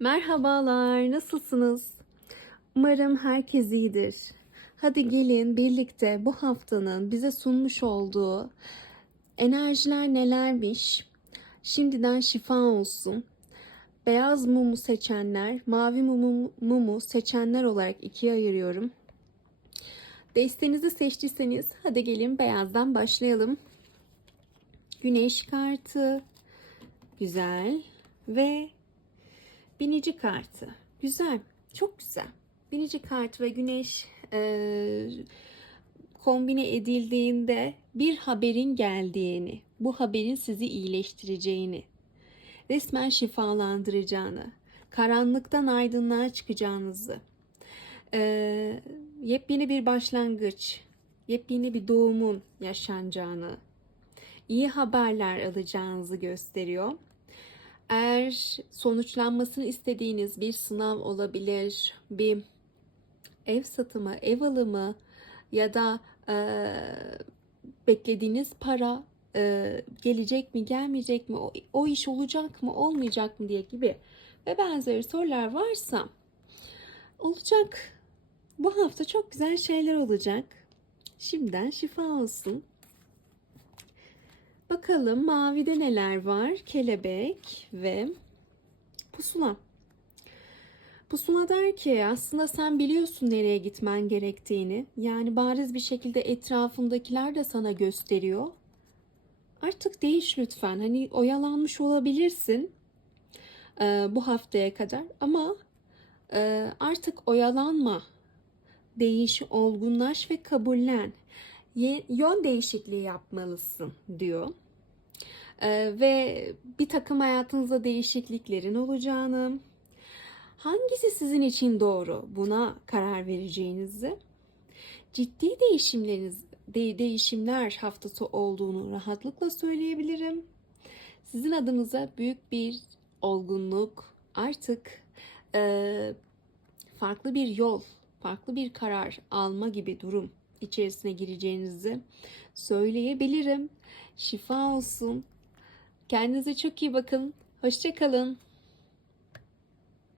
Merhabalar, nasılsınız? Umarım herkes iyidir. Hadi gelin birlikte bu haftanın bize sunmuş olduğu enerjiler nelermiş? Şimdiden şifa olsun. Beyaz mumu seçenler, mavi mumu, mumu seçenler olarak ikiye ayırıyorum. Destenizi seçtiyseniz hadi gelin beyazdan başlayalım. Güneş kartı. Güzel. Ve binici kartı. Güzel. Çok güzel. Binici kartı ve güneş e, kombine edildiğinde bir haberin geldiğini, bu haberin sizi iyileştireceğini, resmen şifalandıracağını, karanlıktan aydınlığa çıkacağınızı, e, yepyeni bir başlangıç, yepyeni bir doğumun yaşanacağını, iyi haberler alacağınızı gösteriyor. Eğer sonuçlanmasını istediğiniz bir sınav olabilir, bir ev satımı, ev alımı ya da e, beklediğiniz para e, gelecek mi, gelmeyecek mi, o, o iş olacak mı, olmayacak mı diye gibi ve benzeri sorular varsa olacak. Bu hafta çok güzel şeyler olacak. Şimdiden şifa olsun. Bakalım mavide neler var? Kelebek ve pusula. Pusula der ki aslında sen biliyorsun nereye gitmen gerektiğini. Yani bariz bir şekilde etrafındakiler de sana gösteriyor. Artık değiş lütfen. Hani oyalanmış olabilirsin e, bu haftaya kadar ama e, artık oyalanma. Değiş, olgunlaş ve kabullen yön değişikliği yapmalısın diyor. Ee, ve bir takım hayatınızda değişikliklerin olacağını, hangisi sizin için doğru buna karar vereceğinizi, ciddi değişimleriniz, de, değişimler haftası olduğunu rahatlıkla söyleyebilirim. Sizin adınıza büyük bir olgunluk, artık e, farklı bir yol, farklı bir karar alma gibi durum içerisine gireceğinizi söyleyebilirim. Şifa olsun. Kendinize çok iyi bakın. Hoşçakalın.